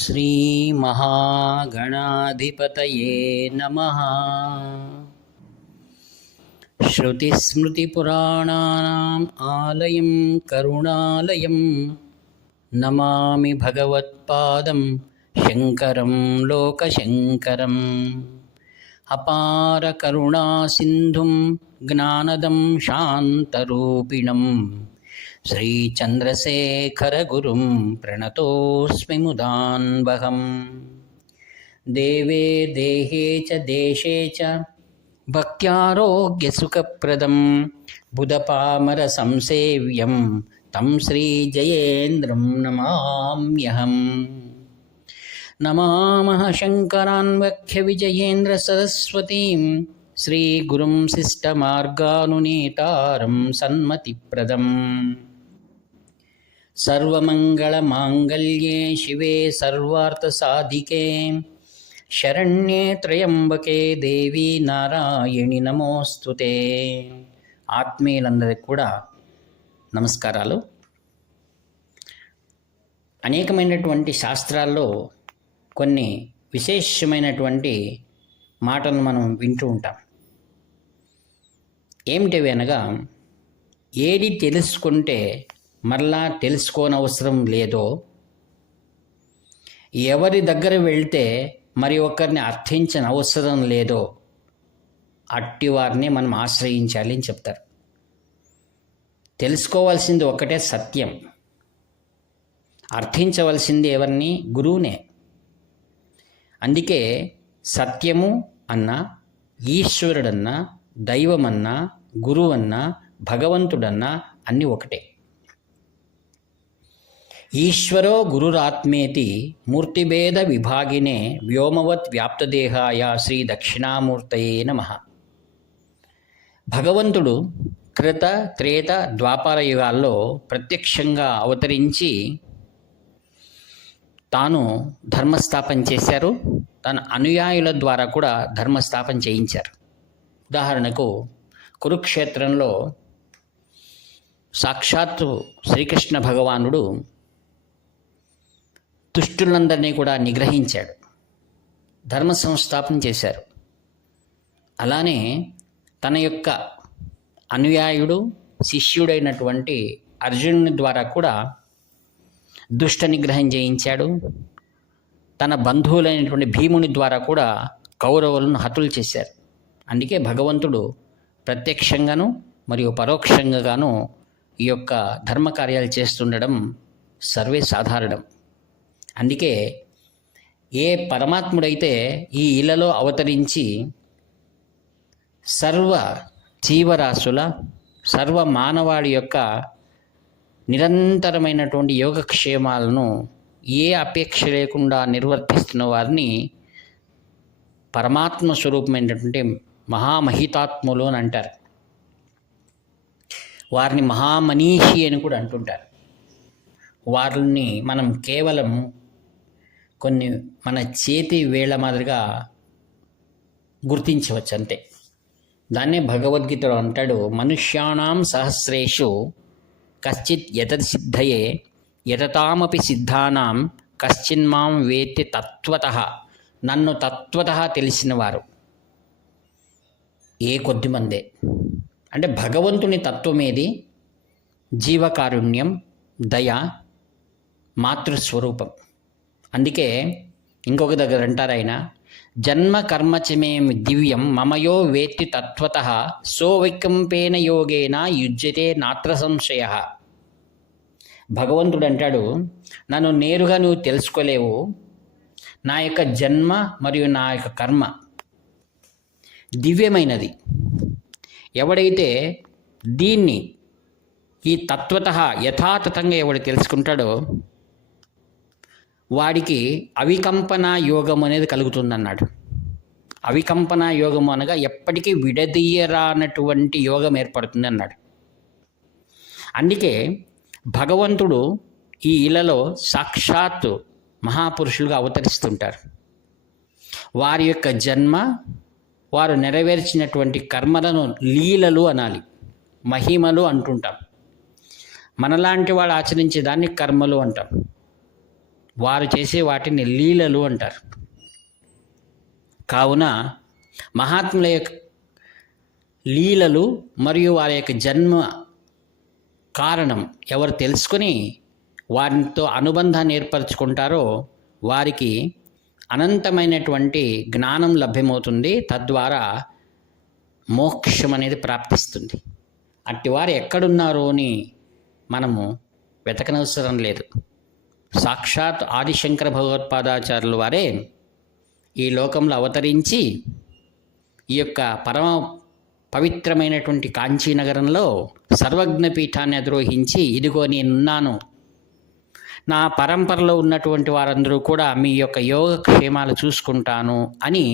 श्रीमहागणाधिपतये नमः। श्रुतिस्मृतिपुराणानाम् आलयं करुणालयं नमामि भगवत्पादं शङ्करं लोकशङ्करम्। अपारकरुणासिन्धुं ज्ञानदं शान्तरूपिणं श्रीचन्द्रशेखरगुरुं प्रणतोऽस्मि मुदान्वहम्। देवे देहे च देशे च भक्त्यारोग्यसुखप्रदं बुधपामरसंसेव्यं तं श्रीजयेन्द्रं नमाम्यहम्। नमामः शङ्करान् वख्यविजयेन्द्रसरस्वतीं श्रीगुरुं शिष्टमार्गानुनेतारं सन्मतिप्रदम्। सर्वमङ्गलमाङ्गल्ये शिवे सर्वार्थसाधिके शरण्ये त्र्यम्बके देवी నారాయణి నమోస్తుతే। ఆత్మీయులందరికీ కూడా నమస్కారాలు. అనేకమైనటువంటి శాస్త్రాల్లో కొన్ని విశేషమైనటువంటి మాటలను మనం వింటూ ఉంటాం. ఏమిటివి అనగా, ఏది తెలుసుకుంటే మరలా తెలుసుకోనవసరం లేదో, ఎవరి దగ్గర వెళ్తే మరి ఒకరిని అర్థించని అవసరం లేదో అట్టి వారిని మనం ఆశ్రయించాలి అని చెప్తారు. తెలుసుకోవాల్సింది ఒకటే సత్యం, అర్థించవలసింది ఎవరిని? గురువునే. అందుకే సత్యము అన్నా, ఈశ్వరుడన్నా, దైవమన్నా, గురువన్నా, భగవంతుడన్నా అన్నీ ఒకటే. ఈశ్వరో గురురాత్మేతి మూర్తిభేద విభాగినే వ్యోమవత్ వ్యాప్తదేహాయ శ్రీ దక్షిణామూర్తయే నమః. భగవంతుడు కృత, త్రేత, ద్వాపర యుగాల్లో ప్రత్యక్షంగా అవతరించి తాను ధర్మస్థాపన చేశారు. తన అనుయాయుల ద్వారా కూడా ధర్మస్థాపన చేయించారు. ఉదాహరణకు కురుక్షేత్రంలో సాక్షాత్తు శ్రీకృష్ణ భగవానుడు దుష్టులందరినీ కూడా నిగ్రహించాడు, ధర్మ సంస్థాపన చేశారు. అలానే తన యొక్క అనుయాయుడు, శిష్యుడైనటువంటి అర్జునుని ద్వారా కూడా దుష్ట నిగ్రహం చేయించాడు. తన బంధువులైనటువంటి భీముని ద్వారా కూడా కౌరవులను హతులు చేశారు. అందుకే భగవంతుడు ప్రత్యక్షంగాను మరియు పరోక్షంగాను ఈ యొక్క ధర్మకార్యాలు చేస్తుండడం సర్వే సాధారణం. అందుకే ఏ పరమాత్ముడైతే ఈ ఇళ్లలో అవతరించి సర్వ జీవరాశుల, సర్వ మానవాళి యొక్క నిరంతరమైనటువంటి యోగక్షేమాలను ఏ అపేక్ష లేకుండా నిర్వర్తిస్తున్న వారిని పరమాత్మ స్వరూపమైనటువంటి మహామహితాత్ములు అని అంటారు. వారిని మహామనీషి అని కూడా అంటుంటారు. వారిని మనం కేవలం కొన్ని మన చేతి వేళ్ల మాదిరిగా గుర్తించవచ్చు అంతే. దాన్నే భగవద్గీతలో అంటాడు, మనుష్యాణం సహస్రేషు కశ్చిత్ యతత్ సిద్ధయే యతతామపి సిద్ధానాం కశ్చిన్మాం వేత్తి తత్వతః. నన్ను తత్వతః తెలిసినవారు ఏ కొద్దిమందే. అంటే భగవంతుని తత్వమేది? జీవకారుణ్యం, దయ, మాతృస్వరూపం. అందుకే ఇంకొక దగ్గర అంటారు ఆయన, జన్మ కర్మచమే దివ్యం మమయో వేత్తి తత్వతః సోవికంపేన యోగేన యుజ్యతే నాత్ర సంశయ. భగవంతుడు అంటాడు, నన్ను నేరుగా నువ్వు తెలుసుకోలేవు. నా యొక్క జన్మ మరియు నా యొక్క కర్మ దివ్యమైనది. ఎవడైతే దీన్ని ఈ తత్వతః యథాతథంగా ఎవడు తెలుసుకుంటాడో వాడికి అవికంపన యోగం అనేది కలుగుతుందన్నాడు. అవికంపన యోగము అనగా ఎప్పటికీ విడదీయరానటువంటి యోగం ఏర్పడుతుంది అన్నాడు. అందుకే భగవంతుడు ఈ ఇళ్లలో సాక్షాత్తు మహాపురుషులుగా అవతరిస్తుంటారు. వారి యొక్క జన్మ, వారు నెరవేర్చినటువంటి కర్మలను లీలలు అనాలి, మహిమలు అంటుంటాం. మనలాంటి వాళ్ళు ఆచరించే దాన్ని కర్మలు అంటాం. వారు చేసే వాటిని లీలలు అంటారు. కావున మహాత్ముల యొక్క లీలలు మరియు వారి యొక్క జన్మ కారణం ఎవరు తెలుసుకొని వారితో అనుబంధాన్ని ఏర్పరచుకుంటారో వారికి అనంతమైనటువంటి జ్ఞానం లభ్యమవుతుంది. తద్వారా మోక్షం అనేది ప్రాప్తిస్తుంది. అట్టివారు ఎక్కడున్నారో అని మనము వెతకనవసరం లేదు. సాక్షాత్ ఆదిశంకర భగవత్పాదాచార్యుల వారే ఈ లోకంలో అవతరించి ఈ యొక్క పరమ పవిత్రమైనటువంటి కాంచీనగరంలో సర్వజ్ఞ పీఠాన్ని అధిరోహించి, ఇదిగో నేనున్నాను, నా పరంపరలో ఉన్నటువంటి వారందరూ కూడా మీ యొక్క యోగక్షేమాలు చూసుకుంటాను అని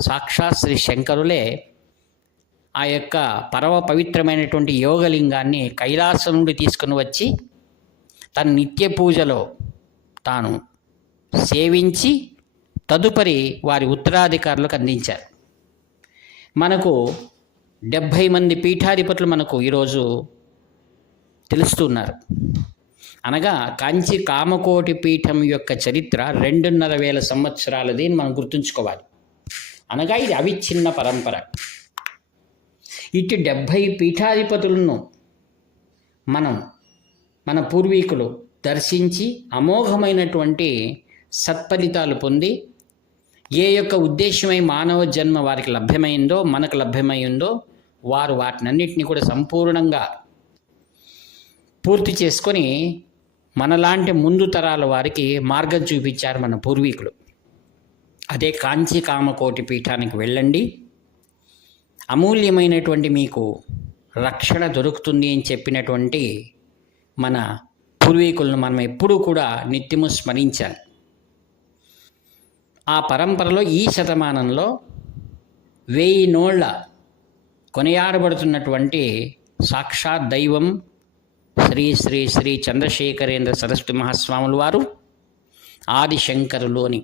సాక్షాత్ శ్రీ శంకరులే ఆ యొక్క పరమ పవిత్రమైనటువంటి యోగలింగాన్ని కైలాసం నుండి తీసుకుని వచ్చి తన నిత్య పూజలో తాను సేవించి తదుపరి వారి ఉత్తరాధికారులకు అందించారు. మనకు 70 మంది పీఠాధిపతులు మనకు ఈరోజు తెలుస్తున్నారు. అనగా కాంచి కామకోటి పీఠం యొక్క చరిత్ర 2,500 సంవత్సరాలది అని మనం గుర్తుంచుకోవాలి. అనగా ఇది అవిచ్ఛిన్న పరంపర. ఇటు 70 పీఠాధిపతులను మన పూర్వీకులు దర్శించి అమోఘమైనటువంటి సత్ఫలితాలు పొంది ఏ యొక్క ఉద్దేశమై మానవ జన్మ వారికి లభ్యమైందో, మనకు లభ్యమైందో, వారు వాటినన్నిటిని కూడా సంపూర్ణంగా పూర్తి చేసుకొని మనలాంటి ముందు తరాల వారికి మార్గం చూపించారు మన పూర్వీకులు. అదే కాంచి కామకోటి పీఠానికి వెళ్ళండి, అమూల్యమైనటువంటి మీకు రక్షణ దొరుకుతుంది అని చెప్పినటువంటి మన పూర్వీకులను మనం ఎప్పుడూ కూడా నిత్యము స్మరించాలి. ఆ పరంపరలో ఈ శతమానంలో 1000 నోళ్ల కొనియాడబడుతున్నటువంటి సాక్షాత్ దైవం శ్రీ శ్రీ శ్రీ చంద్రశేఖరేంద్ర సరస్వతి మహాస్వాములు వారు ఆదిశంకరులు అని,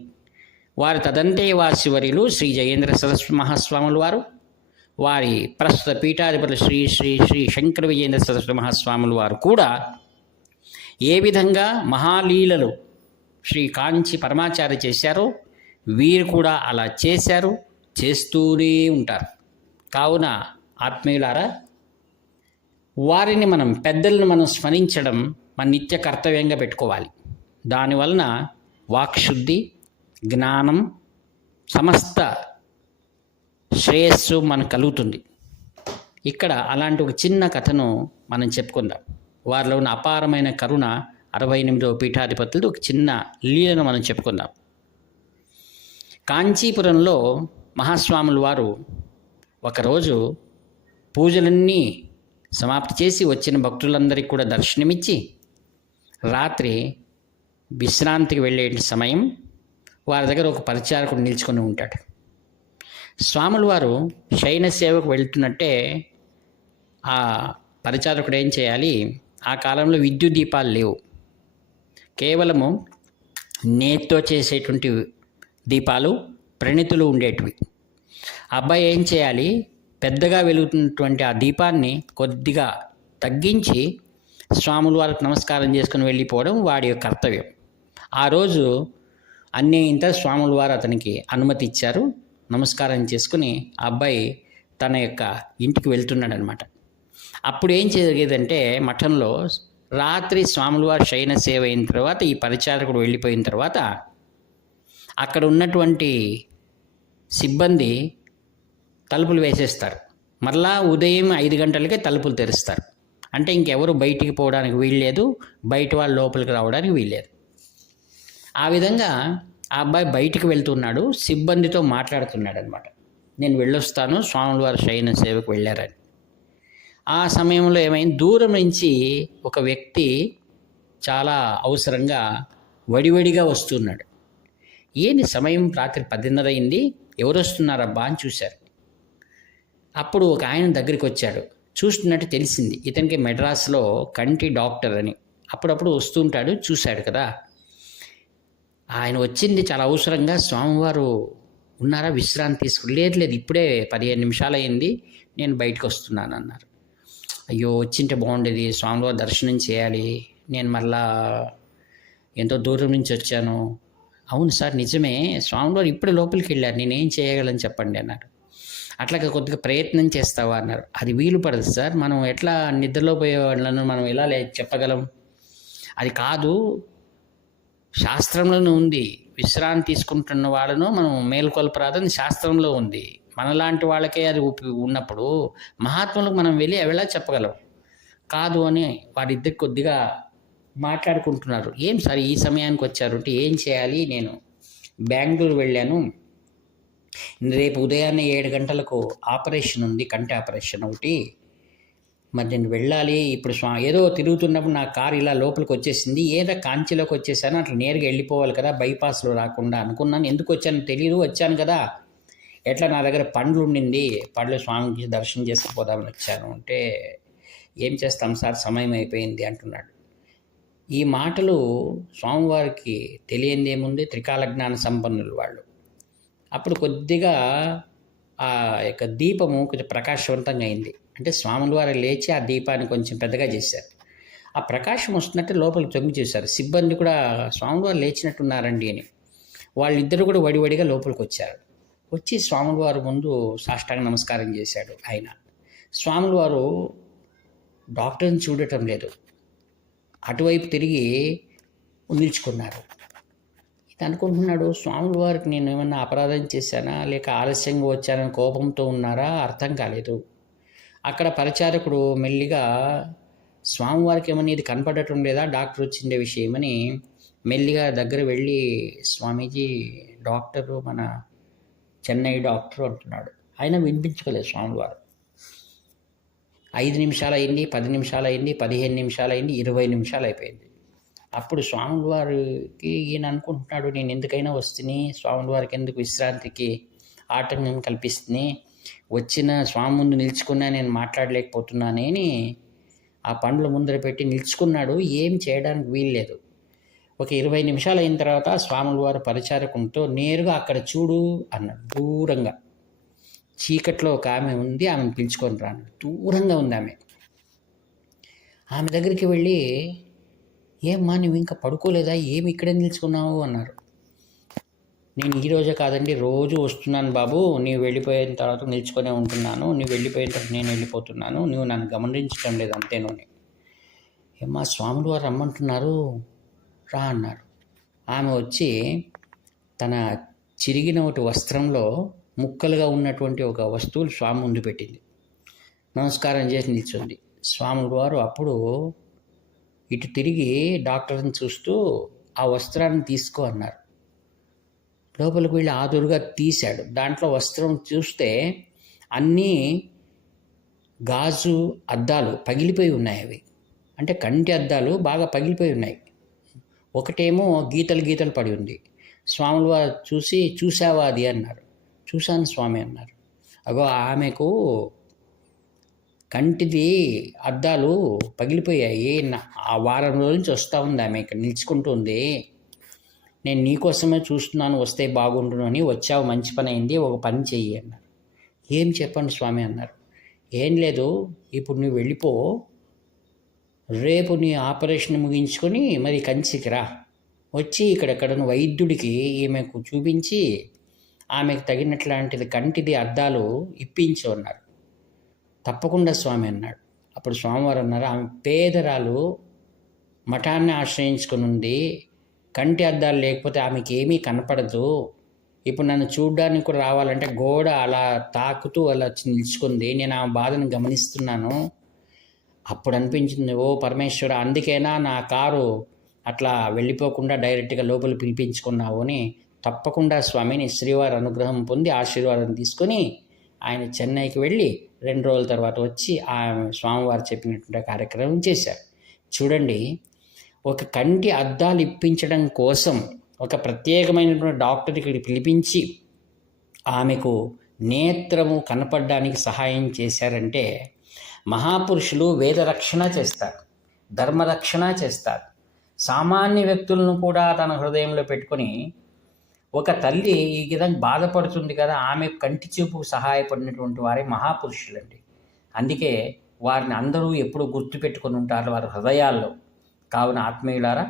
వారి తదంతేవాసివర్యులు శ్రీ జయేంద్ర సరస్వతి మహాస్వాములు వారు, వారి ప్రస్తుత పీఠాధిపతులు శ్రీ శ్రీ శ్రీ శంకర విజయేంద్ర సరస్వతి మహాస్వాములు వారు కూడా ఏ విధంగా మహాలీలలు శ్రీ కాంచి పరమాచార్య చేశారో వీరు కూడా అలా చేశారు, చేస్తూనే ఉంటారు. కావున ఆత్మీయులారా, వారిని పెద్దలను మనం స్మరించడం మన నిత్య కర్తవ్యంగా పెట్టుకోవాలి. దానివలన వాక్శుద్ధి, జ్ఞానం, సమస్త శ్రేయస్సు మనకు కలుగుతుంది. ఇక్కడ అలాంటి ఒక చిన్న కథను మనం చెప్పుకుందాం. వారిలో ఉన్న అపారమైన కరుణ 68వ పీఠాధిపతులు ఒక చిన్న లీలను మనం చెప్పుకుందాం. కాంచీపురంలో మహాస్వాముల వారు ఒకరోజు పూజలన్నీ సమాప్తి చేసి వచ్చిన భక్తులందరికీ కూడా దర్శనమిచ్చి రాత్రి విశ్రాంతికి వెళ్ళే సమయం వారి దగ్గర ఒక పరిచారకుడు నిల్చుకొని ఉంటాడు. స్వాముల వారు శయన సేవకు వెళ్తున్నట్టే ఆ పరిచారకుడు ఏం చేయాలి, ఆ కాలంలో విద్యుత్ దీపాలు లేవు, కేవలము నేతితో చేసేటువంటి దీపాలు ప్రణితులు ఉండేటివి. అబ్బాయి ఏం చేయాలి, పెద్దగా వెలుగుతున్నటువంటి ఆ దీపాన్ని కొద్దిగా తగ్గించి స్వాముల వారికి నమస్కారం చేసుకుని వెళ్ళిపోవడం వాడి యొక్క కర్తవ్యం. ఆ రోజు అన్నీ ఇంత స్వాముల వారు అతనికి అనుమతి ఇచ్చారు. నమస్కారం చేసుకుని ఆ అబ్బాయి తన యొక్క ఇంటికి వెళ్తున్నాడు అనమాట. అప్పుడు ఏం జరిగేదంటే మఠంలో రాత్రి స్వాముల వారు శయన సేవ అయిన తర్వాత ఈ పరిచారకుడు వెళ్ళిపోయిన తర్వాత అక్కడ ఉన్నటువంటి సిబ్బంది తలుపులు వేసేస్తారు. మరలా ఉదయం 5 గంటలకే తలుపులు తెరుస్తారు. అంటే ఇంకెవరు బయటికి పోవడానికి వీల్లేదు, బయట వాళ్ళు లోపలికి రావడానికి వీల్లేదు. ఆ విధంగా ఆ అబ్బాయి బయటికి వెళ్తున్నాడు, సిబ్బందితో మాట్లాడుతున్నాడు అనమాట. నేను వెళ్ళొస్తాను, స్వాముల వారు శయన సేవకు వెళ్ళారని. ఆ సమయంలో ఏమైంది, దూరం నుంచి ఒక వ్యక్తి చాలా అవసరంగా వడివడిగా వస్తున్నాడు. ఏంటి సమయం రాత్రి 10:30 అయింది, ఎవరు వస్తున్నారబ్బా అని చూశారు. అప్పుడు ఒక ఆయన దగ్గరికి వచ్చాడు. చూస్తున్నట్టు తెలిసింది ఇతనికి మెడ్రాస్లో కంటి డాక్టర్ అని, అప్పుడప్పుడు వస్తుంటాడు, చూశాడు కదా. ఆయన వచ్చింది చాలా అవసరంగా, స్వామివారు ఉన్నారా, విశ్రాంతి తీసుకుని, లేదు ఇప్పుడే 15 నిమిషాలు అయింది, నేను బయటకు వస్తున్నాను అన్నారు. అయ్యో వచ్చింటే బాగుండేది, స్వామివారి దర్శనం చేయాలి, నేను మళ్ళా ఎంతో దూరం నుంచి వచ్చాను. అవును సార్ నిజమే, స్వామివారు ఇప్పుడే లోపలికి వెళ్ళారు, నేనేం చేయగలను చెప్పండి అన్నారు. అట్లాగే కొద్దిగా ప్రయత్నం చేస్తావా అన్నారు. అది వీలు పడదు సార్, మనం ఎట్లా నిద్రలో పోయే వాళ్ళను మనం ఎలా చెప్పగలం? అది కాదు, శాస్త్రంలోనే ఉంది, విశ్రాంతి తీసుకుంటున్న వాళ్ళను మనం మేల్కొల్పరాదని శాస్త్రంలో ఉంది. మనలాంటి వాళ్ళకే అది ఉన్నప్పుడు మహాత్ములకు మనం వెళ్ళి ఎలా చెప్పగలం? కాదు అని వారిద్దరికి కొద్దిగా మాట్లాడుకుంటున్నారు. ఏం సార్ ఈ సమయానికి వచ్చారు అంటే, ఏం చేయాలి, నేను బెంగళూరు వెళ్ళాను, రేపు ఉదయాన్నే 7 గంటలకు ఆపరేషన్ ఉంది, కంటి ఆపరేషన్ ఒకటి, మరి నేను వెళ్ళాలి. ఇప్పుడు ఏదో తిరుగుతున్నప్పుడు నా కారు ఇలా లోపలికి వచ్చేసింది, ఏదో కాంచిలోకి వచ్చేసాను, అట్లా నేరుగా వెళ్ళిపోవాలి కదా, బైపాస్లో రాకుండా అనుకున్నాను. ఎందుకు వచ్చాను తెలియదు, వచ్చాను కదా, ఎట్లా నా దగ్గర పండ్లు ఉండింది, పండ్లు స్వామికి దర్శనం చేసుకుపోదామని వచ్చాను అంటే, ఏం చేస్తాం సార్ సమయం అయిపోయింది అంటున్నాడు. ఈ మాటలు స్వామివారికి తెలియంది ఏముంది, త్రికాల జ్ఞాన సంపన్నులు వాళ్ళు. అప్పుడు కొద్దిగా ఆ యొక్క దీపము కొంచెం ప్రకాశవంతంగా అయింది. అంటే స్వాముల వారు లేచి ఆ దీపాన్ని కొంచెం పెద్దగా చేశారు. ఆ ప్రకాశం వస్తున్నట్టు లోపలికి తొంగి చూశారు. సిబ్బంది కూడా స్వాముల వారు లేచినట్టున్నారండి అని. వాళ్ళిద్దరు కూడా వడివడిగా లోపలికి వచ్చారు. వచ్చి స్వాముల వారు ముందు సాష్టాంగ నమస్కారం చేశాడు ఆయన. స్వాముల వారు డాక్టర్ని చూడటం లేదు, అటువైపు తిరిగి నిల్చుకున్నారు. ఇది అనుకుంటున్నాడు, స్వాముల వారికి నేను ఏమన్నా అపరాధం చేశానా, లేక ఆలస్యంగా వచ్చానని కోపంతో ఉన్నారా, అర్థం కాలేదు. అక్కడ పరిచారకుడు మెల్లిగా స్వామివారికి ఏమన్నా ఇది కనపడటం లేదా, డాక్టర్ వచ్చిండే విషయమని మెల్లిగా దగ్గర వెళ్ళి, స్వామీజీ డాక్టరు మన చెన్నై డాక్టర్ అంటున్నాడు. ఆయన వినిపించుకోలేదు స్వామివారు. 5 నిమిషాలు అయింది, 10 నిమిషాలు అయింది, 15 నిమిషాలు అయింది, 20 నిమిషాలు అయిపోయింది. అప్పుడు స్వాముల వారికి ఈయన అనుకుంటున్నాడు, నేను ఎందుకైనా వస్తుని, స్వాముల వారికి ఎందుకు విశ్రాంతికి ఆటంకం కల్పిస్తుంది, వచ్చిన స్వామి ముందు నిలుచుకున్నా నేను మాట్లాడలేకపోతున్నానని ఆ పండ్ల ముందర పెట్టి నిలుచుకున్నాడు. ఏం చేయడానికి వీల్లేదు. ఒక 20 నిమిషాలు అయిన తర్వాత స్వాముల వారు పరిచారకునితో నేరుగా అక్కడ చూడు అన్నాడు. దూరంగా చీకట్లో ఒక ఆమె ఉంది, ఆమెను పిలుచుకొని రాను. దూరంగా ఉంది ఆమె. ఆమె దగ్గరికి వెళ్ళి, ఏమ్మా నువ్వు ఇంకా పడుకోలేదా, ఏమి ఇక్కడే నిలుచుకున్నావు అన్నారు. నేను ఈరోజే కాదండి, రోజు వస్తున్నాను బాబు, నీవు వెళ్ళిపోయిన తర్వాత నిలుచుకొనే ఉంటున్నాను, నువ్వు వెళ్ళిపోయిన తర్వాత నేను వెళ్ళిపోతున్నాను, నువ్వు నన్ను గమనించడం లేదు అంతేను. ఏమ్మా స్వాములు వారు రమ్మంటున్నారు రా అన్నారు. ఆమె వచ్చి తన చిరిగిన ఒకటి వస్త్రంలో ముక్కలుగా ఉన్నటువంటి ఒక వస్తువులు స్వామి ముందు పెట్టింది. నమస్కారం చేసి నిల్చుంది. స్వాముల వారు అప్పుడు ఇటు తిరిగి డాక్టర్ని చూస్తూ, ఆ వస్త్రాన్ని తీసుకో అన్నారు. లోపలికి వెళ్ళి ఆదురుగా తీశాడు. దాంట్లో వస్త్రం చూస్తే అన్నీ గాజు అద్దాలు పగిలిపోయి ఉన్నాయి. అవి అంటే కంటి అద్దాలు బాగా పగిలిపోయి ఉన్నాయి. ఒకటేమో గీతలు గీతలు పడి ఉంది. స్వాముల వారు చూసి, చూసావా అది అన్నారు. చూశాను స్వామి అన్నారు. అగో ఆమెకు కంటిది అద్దాలు పగిలిపోయాయి, ఆ వారం రోజుల నుంచి వస్తూ ఉంది, ఆమె ఇక్కడ నిలుచుకుంటుంది, నేను నీకోసమే చూస్తున్నాను, వస్తే బాగుండును అని వచ్చావు, మంచి పని అయింది, ఒక పని చెయ్యి అన్నారు. ఏం చెప్పండి స్వామి అన్నారు. ఏం లేదు, ఇప్పుడు నువ్వు వెళ్ళిపో, రేపు నీ ఆపరేషన్ ముగించుకొని మరి కంచికి రా, వచ్చి ఇక్కడెక్కడ వైద్యుడికి ఈమెకు చూపించి ఆమెకు తగినట్లాంటిది కంటిది అద్దాలు ఇప్పించు అన్నారు. తప్పకుండా స్వామి అన్నాడు. అప్పుడు స్వామివారు అన్నారు, ఆమె పేదరాలు, మఠాన్ని ఆశ్రయించుకుని ఉంది, కంటి అద్దాలు లేకపోతే ఆమెకి ఏమీ కనపడదు, ఇప్పుడు నన్ను చూడడానికి కూడా రావాలంటే గోడ అలా తాకుతూ అలా నిలుచుకుంది, నేను ఆమె బాధను గమనిస్తున్నాను. అప్పుడు అనిపించింది, ఓ పరమేశ్వర, అందుకేనా నా కారు అట్లా వెళ్ళిపోకుండా డైరెక్ట్గా లోపల పిలిపించుకున్నావు అని. తప్పకుండా స్వామిని శ్రీవారి అనుగ్రహం పొంది ఆశీర్వాదం తీసుకొని ఆయన చెన్నైకి వెళ్ళి 2 రోజుల తర్వాత వచ్చి ఆ స్వామివారు చెప్పినటువంటి కార్యక్రమం చేశారు. చూడండి, ఒక కంటి అద్దాలు ఇప్పించడం కోసం ఒక ప్రత్యేకమైనటువంటి డాక్టర్ ఇక్కడికి పిలిపించి ఆమెకు నేత్రము కనపడడానికి సహాయం చేశారంటే, మహాపురుషులు వేదరక్షణ చేస్తారు, ధర్మరక్షణ చేస్తారు. సామాన్య వ్యక్తులను కూడా తన హృదయంలో పెట్టుకొని, ఒక తల్లి ఈ విధంగా బాధపడుతుంది కదా, ఆమె కంటి చూపుకు సహాయపడినటువంటి వారే మహాపురుషులండి. అందుకే వారిని అందరూ ఎప్పుడు గుర్తుపెట్టుకొని ఉంటారు వారి హృదయాల్లో. కావున ఆత్మీయులారా,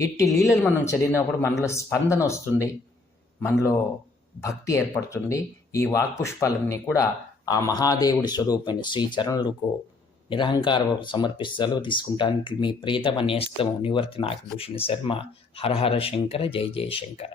ఇట్టి లీలలు మనం చదివినప్పుడు మనలో స్పందన వస్తుంది, మనలో భక్తి ఏర్పడుతుంది. ఈ వాక్పుష్పాలన్నీ కూడా ఆ మహాదేవుడి స్వరూపమైన శ్రీ చరణులకు నిరహంకార సమర్పిస్తూ సెలవు తీసుకుంటానికి మీ ప్రియతమ నేస్తము నివర్తి నాగభూషణ శర్మ. హర హర శంకర, జై జయ శంకర.